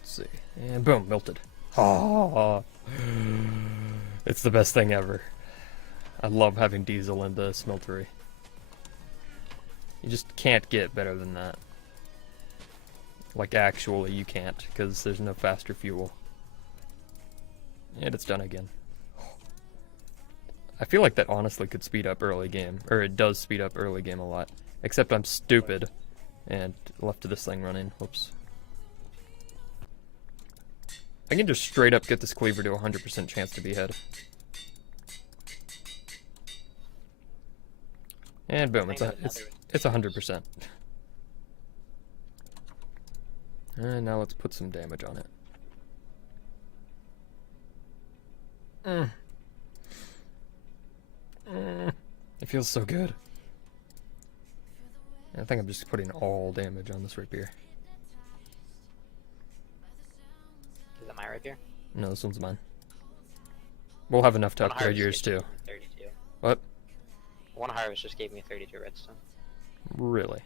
Let's see. And boom, melted. Oh, it's the best thing ever. I love having diesel in the smeltery. You just can't get better than that. Like, actually, you can't, because there's no faster fuel. And it's done again. I feel like that honestly could speed up early game. Or it does speed up early game a lot. Except I'm stupid and left this thing running. Whoops. I can just straight up get this cleaver to 100% chance to be ahead. And boom, it's 100%. And now let's put some damage on it. It feels so good. I think I'm just putting all damage on this rapier. Is that my rapier? No, this one's mine. We'll have enough to upgrade yours too. 32. What? One harvest just gave me 32 redstone. Really?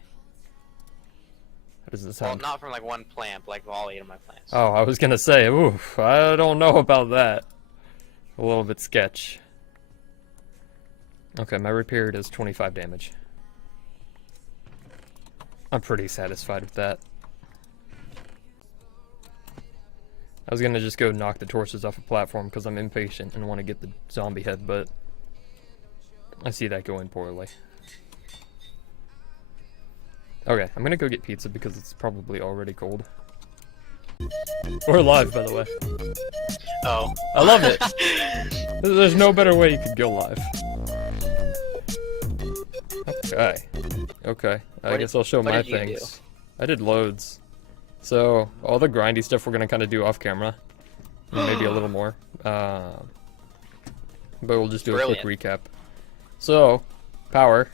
How does this Well, sound? not from like one plant, but like all 8 of my plants. Oh, I was gonna say, oof, I don't know about that. A little bit sketch. Okay, my rapier does 25 damage. I'm pretty satisfied with that. I was gonna just go knock the torches off a platform because I'm impatient and want to get the zombie head, but I see that going poorly. Okay, I'm gonna go get pizza because it's probably already cold. We're live, by the way. Oh. I love it! There's no better way you could go live. Okay. Okay. I guess I'll show my things. I did loads. So, all the grindy stuff we're gonna kind of do off camera. And maybe a little more. But we'll just do a quick recap. So, power.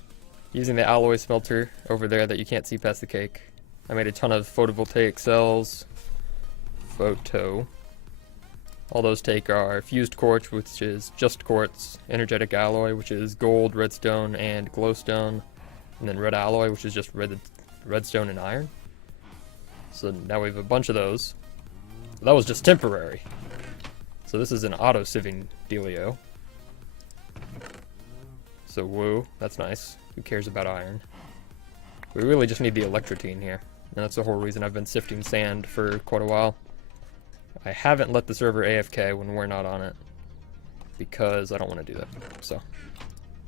Using the alloy smelter over there that you can't see past the cake. I made a ton of photovoltaic cells. Photo. All those take our fused quartz, which is just quartz, energetic alloy, which is gold, redstone, and glowstone, and then red alloy, which is just redstone and iron. So now we have a bunch of those. That was just temporary. So this is an auto sieving dealio. So woo, that's nice. Who cares about iron? We really just need the electrotine here. And that's the whole reason I've been sifting sand for quite a while. I haven't let the server AFK when we're not on it, because I don't want to do that. So,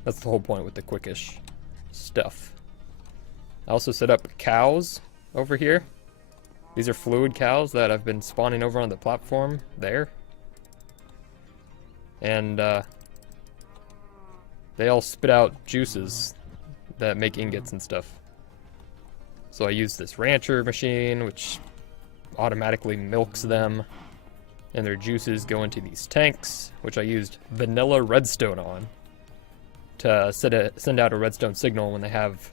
that's the whole point with the quickish stuff. I also set up cows over here. These are fluid cows that I've been spawning over on the platform there. And, they all spit out juices that make ingots and stuff. So I use this rancher machine, which automatically milks them, and their juices go into these tanks, which I used vanilla redstone on to send out a redstone signal when they have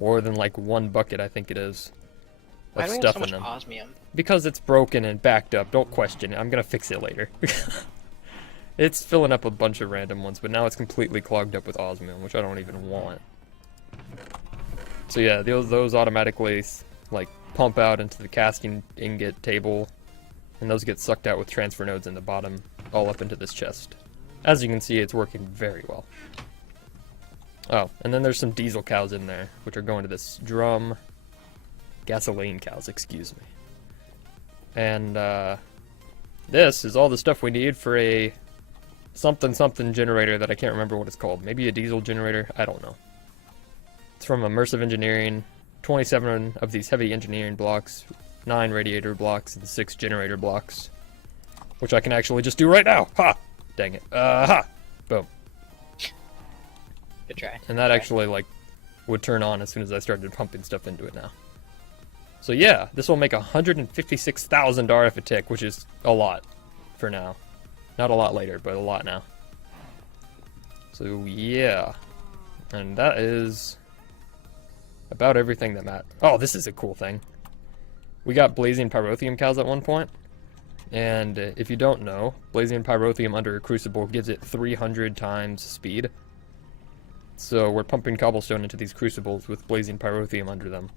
more than like one bucket, I think it is, of stuff in them. Osmium? Because it's broken and backed up. Don't question it. I'm gonna fix it later. It's filling up a bunch of random ones, but now it's completely clogged up with osmium, which I don't even want. So yeah, those automatically like pump out into the casting ingot table, and those get sucked out with transfer nodes in the bottom, all up into this chest. As you can see, it's working very well. Oh, and then there's some diesel cows in there, which are going to this drum. Gasoline cows, excuse me. And this is all the stuff we need for a something generator that I can't remember what it's called. Maybe a diesel generator? I don't know. It's from Immersive Engineering. 27 of these heavy engineering blocks, 9 radiator blocks, and 6 generator blocks. Which I can actually just do right now! Ha! Dang it. Ha! Boom. Good try. And that actually, like, would turn on as soon as I started pumping stuff into it now. So yeah, this will make 156,000 RF a tick, which is a lot for now. Not a lot later, but a lot now. So yeah. And that is about everything that matters. Oh, this is a cool thing. We got blazing pyrotheum cows at one point. And if you don't know, blazing pyrotheum under a crucible gives it 300 times speed. So we're pumping cobblestone into these crucibles with blazing pyrotheum under them.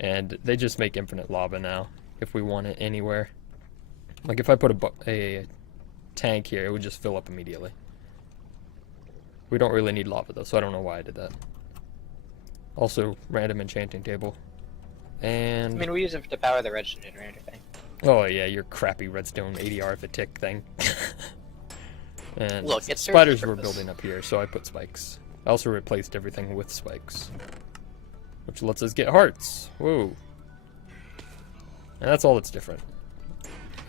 And they just make infinite lava now, if we want it anywhere. Like if I put a tank here, it would just fill up immediately. We don't really need lava though, so I don't know why I did that. Also, random enchanting table. And... I mean, we use it to power the redstone generator thing. oh yeah, your crappy redstone 80R if a tick thing. And Look, it serves spiders its were purpose. building up here, so I put spikes. I also replaced everything with spikes, which lets us get hearts. Whoa. And that's all that's different.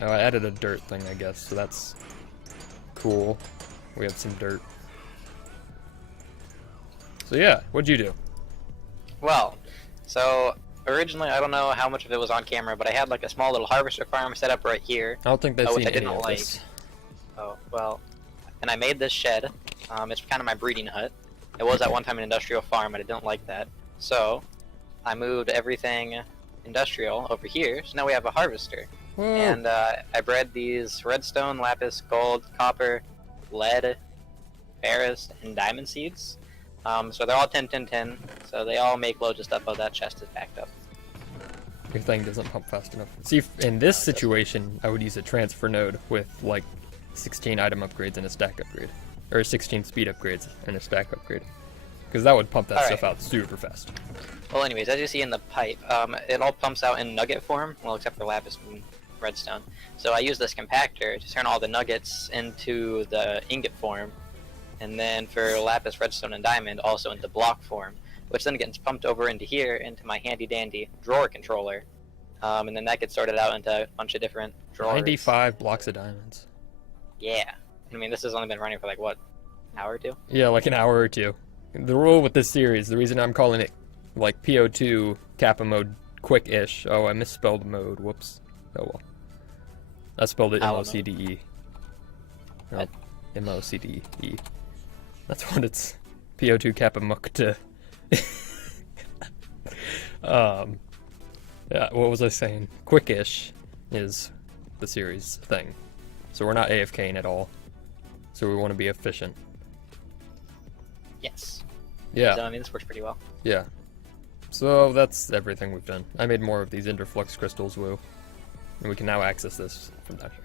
Oh, I added a dirt thing, I guess, so that's cool. We have some dirt. So yeah, what'd you do? Well, so originally, I don't know how much of it was on camera, but I had like a small little harvester farm set up right here. I don't think they've which seen I any didn't of like. this. Oh, well. And I made this shed. It's kind of my breeding hut. It was at one time an industrial farm, but I didn't like that. So, I moved everything industrial over here, so now we have a harvester. Whoa. And I bred these redstone, lapis, gold, copper, lead, ferrous, and diamond seeds. So they're all 10, 10, 10, so they all make loads of stuff while that chest is backed up. Your thing doesn't pump fast enough. See, in this situation, I would use a transfer node with like 16 item upgrades and a stack upgrade. Or 16 speed upgrades and a stack upgrade. Because that would pump that stuff out super fast. Well, anyways, as you see in the pipe, it all pumps out in nugget form, well, except for lapis and redstone. So I use this compactor to turn all the nuggets into the ingot form, and then for lapis, redstone, and diamond, also into block form, which then gets pumped over into here, into my handy-dandy drawer controller. And then that gets sorted out into a bunch of different drawers. 95 blocks of diamonds. Yeah. I mean, this has only been running for like, what, an hour or two? Yeah, like an hour or two. The rule with this series, the reason I'm calling it like PO2 Kappa mode quick-ish. Oh, I misspelled mode. Whoops. Oh well. I spelled it M-O-C-D-E. No, M-O-C-D-E. That's what it's PO2 Kappa muck to. Yeah, what was I saying? Quick-ish is the series thing. So we're not AFKing at all. So we want to be efficient. Yes. Yeah. So, I mean, this works pretty well. Yeah. So that's everything we've done. I made more of these interflux crystals, woo. And we can now access this from down here.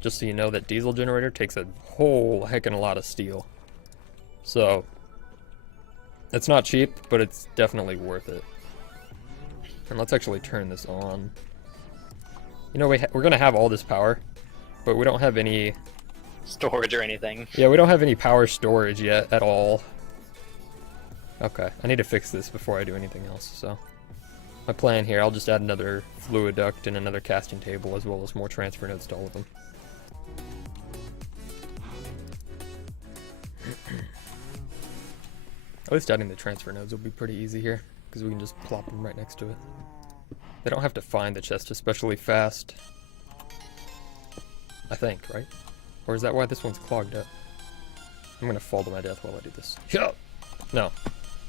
Just so you know, that diesel generator takes a whole heckin' a lot of steel. So, it's not cheap, but it's definitely worth it. And let's actually turn this on. You know, we're gonna have all this power, but we don't have any... storage or anything. Yeah, we don't have any power storage yet at all. Okay, I need to fix this before I do anything else, so... My plan here, I'll just add another fluid duct and another casting table, as well as more transfer nodes to all of them. At least adding the transfer nodes will be pretty easy here, because we can just plop them right next to it. They don't have to find the chest especially fast. I think, right? Or is that why this one's clogged up? I'm gonna fall to my death while I do this. Yeah. No.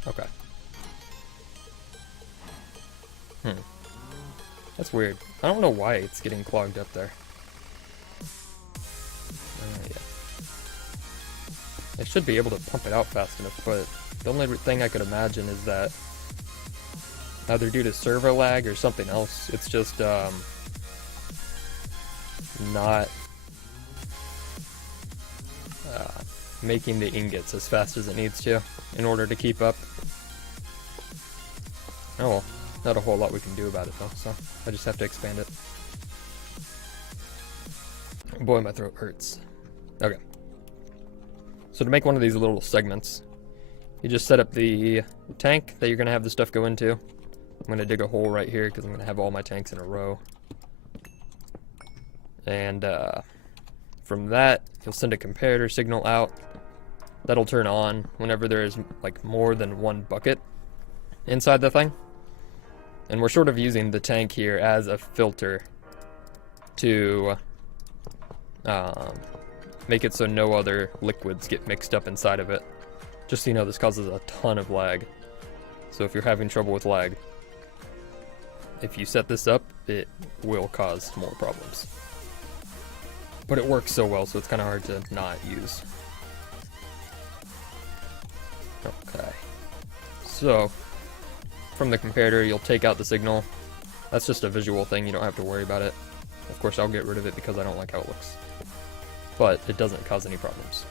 Okay. That's weird. I don't know why it's getting clogged up there. Yeah. I should be able to pump it out fast enough, but the only thing I could imagine is that either due to server lag or something else, it's just not making the ingots as fast as it needs to in order to keep up. Oh well, not a whole lot we can do about it though, so I just have to expand it. Boy, my throat hurts. Okay. So to make one of these little segments, you just set up the tank that you're going to have the stuff go into. I'm going to dig a hole right here because I'm going to have all my tanks in a row. And from that, you'll send a comparator signal out. That'll turn on whenever there is like more than one bucket inside the thing. And we're sort of using the tank here as a filter to make it so no other liquids get mixed up inside of it. Just so you know, this causes a ton of lag. So if you're having trouble with lag, if you set this up, it will cause more problems. But it works so well, so it's kind of hard to not use. Okay. So, from the comparator, you'll take out the signal. That's just a visual thing, you don't have to worry about it. Of course, I'll get rid of it because I don't like how it looks. But it doesn't cause any problems.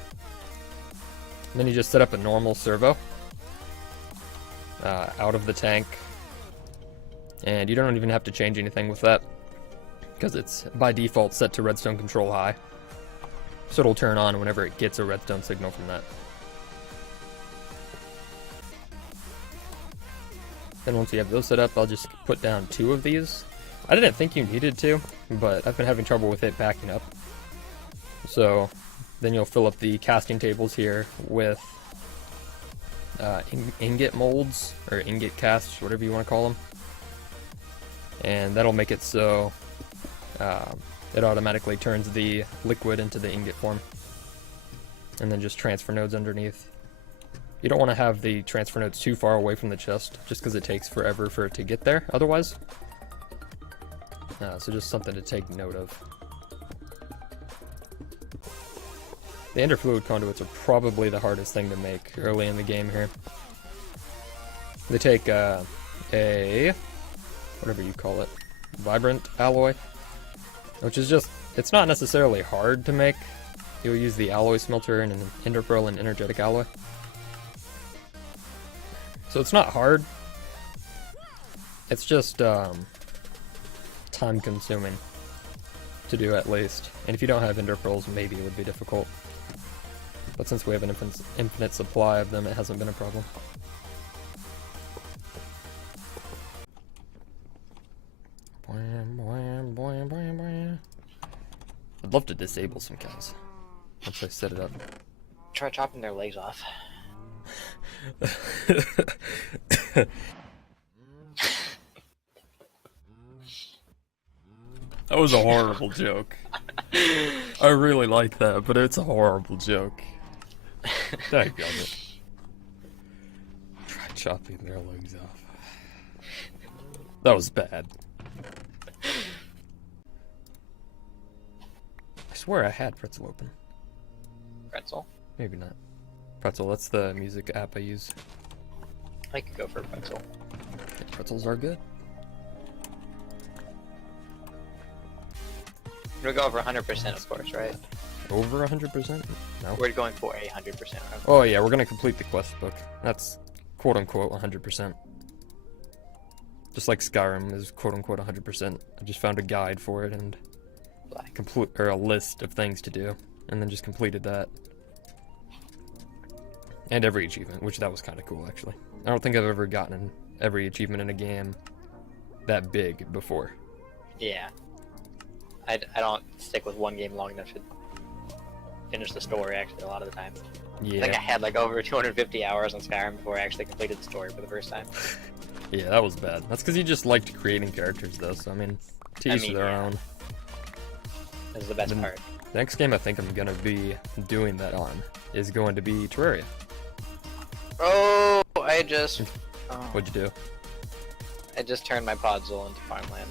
And then you just set up a normal servo out of the tank. And you don't even have to change anything with that, because it's by default set to redstone control high. So it'll turn on whenever it gets a redstone signal from that. Then once you have those set up, I'll just put down 2 of these. I didn't think you needed to, but I've been having trouble with it backing up. So then you'll fill up the casting tables here with ingot molds, or ingot casts, whatever you want to call them. And that'll make it so it automatically turns the liquid into the ingot form. And then just transfer nodes underneath. You don't want to have the transfer nodes too far away from the chest, just because it takes forever for it to get there otherwise. So just something to take note of. The ender fluid conduits are probably the hardest thing to make early in the game here. They take a whatever you call it, vibrant alloy, which is just, it's not necessarily hard to make. You'll use the alloy smelter and an ender pearl and energetic alloy. So it's not hard. It's just time consuming to do at least. And if you don't have ender pearls, maybe it would be difficult. But since we have an infinite supply of them, it hasn't been a problem. I'd love to disable some cows once I set it up. Try chopping their legs off. That was a horrible joke. I really like that, but it's a horrible joke. Dadgummit. Try chopping their legs off. That was bad. I swear I had Pretzel open. Pretzel? Maybe not. Pretzel, that's the music app I use. I could go for pretzel. Pretzels are good. We'll go over 100%, of course, right? Over 100%? No. We're going for 100%. Right? Oh yeah, we're gonna complete the quest book. That's quote-unquote 100%. Just like Skyrim is quote-unquote 100%. I just found a guide for it and a list of things to do, and then just completed that. And every achievement, which that was kind of cool, actually. I don't think I've ever gotten every achievement in a game that big before. Yeah. I don't stick with one game long enough to finish the story, actually, a lot of the time. Yeah. I think I had like over 250 hours on Skyrim before I actually completed the story for the first time. Yeah, that was bad. That's because you just liked creating characters, though, so I mean, to each their own. This is the best part. The next game I think I'm gonna be doing that on is going to be Terraria. Oh, I just... Oh. What'd you do? I just turned my podzol into farmland.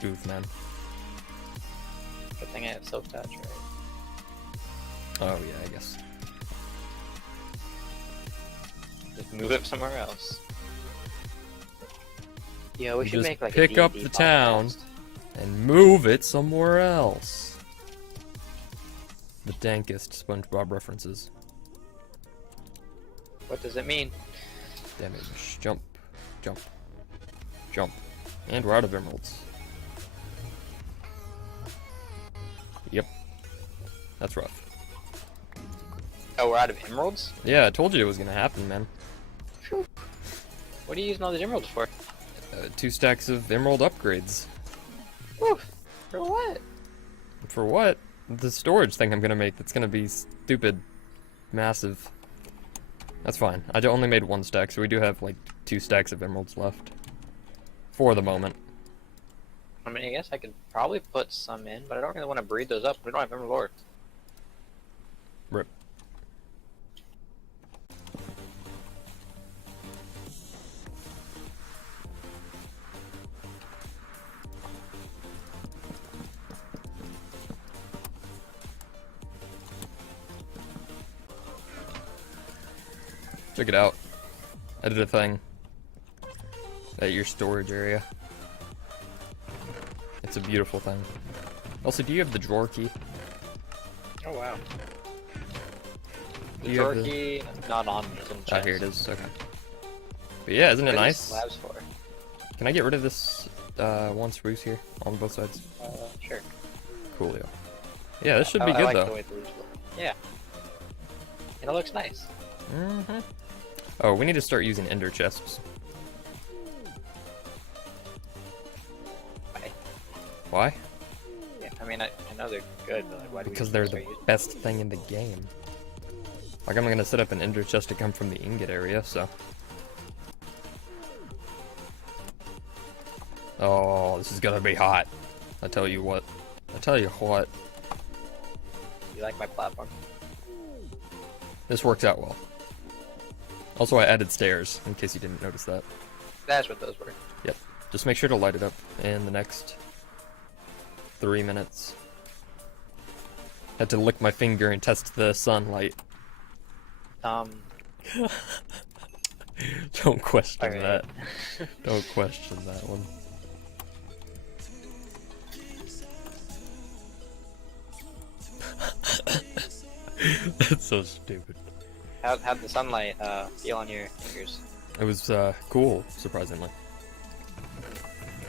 Goof, man. Good thing I have Silk Touch, right? Oh yeah, I guess. Just move it somewhere else. Yeah, we should just make like pick a up D&D the town podcast. and move it somewhere else. The dankest SpongeBob references. What does it mean? Damage. Jump. Jump. Jump. And we're out of emeralds. Yep. That's rough. Oh, we're out of emeralds? Yeah, I told you it was gonna happen, man. Phew. What are you using all these emeralds for? 2 stacks of emerald upgrades. Whew. For what? For what? The storage thing I'm gonna make that's gonna be stupid massive. That's fine. I only made 1 stack, so we do have like 2 stacks of emeralds left. For the moment. I mean, I guess I could probably put some in, but I don't really want to breed those up. We don't have emerald ore. Rip. Check it out. I did a thing. at your storage area. It's a beautiful thing. Also, do you have the drawer key? Oh wow. The You drawer have the- key not on me. It's in the Oh, chest. here it is. Okay. But yeah, isn't it What are these nice? slabs for? Can I get rid of this one spruce here on both sides? Sure. Coolio. Yeah, this should be I good like though. the way the leaves look. Yeah. And it looks nice. Mm-hmm. Oh, we need to start using ender chests. Why? Why? Yeah, I mean, I know they're good, but like, why do we Because just they're start the using best thing in the game. Like, I'm gonna set up an ender chest to come from the ingot area, so. Oh, this is gonna be hot. I tell you what. I tell you what. You like my platform? This works out well. Also, I added stairs, in case you didn't notice that. That's what those were. Yep. Just make sure to light it up in the next 3 minutes. Had to lick my finger and test the sunlight. Don't question Alright. that. Don't question that one. That's so stupid. How'd the sunlight feel on your fingers? It was cool, surprisingly.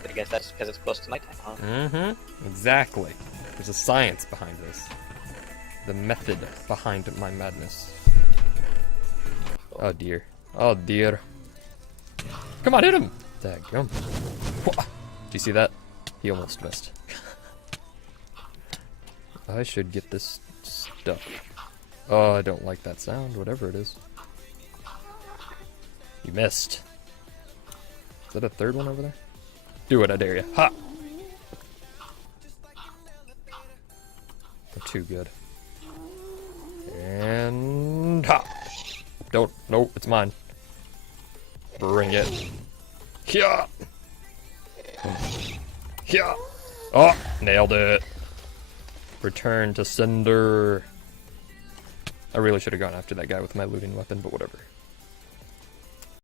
I guess that's because it's close to nighttime, huh? Mm-hmm. Exactly. There's a science behind this. The method behind my madness. Oh dear. Oh dear. Come on, hit him! Daggum. Wha- Do you see that? He almost missed. I should get this stuff. Oh, I don't like that sound, whatever it is. You missed. Is that a third one over there? Do it, I dare you. Ha! They're too good. And ha! Don't. Nope, it's mine. Bring it. Yeah. Yeah. Oh, nailed it. Return to sender. I really should have gone after that guy with my looting weapon, but whatever.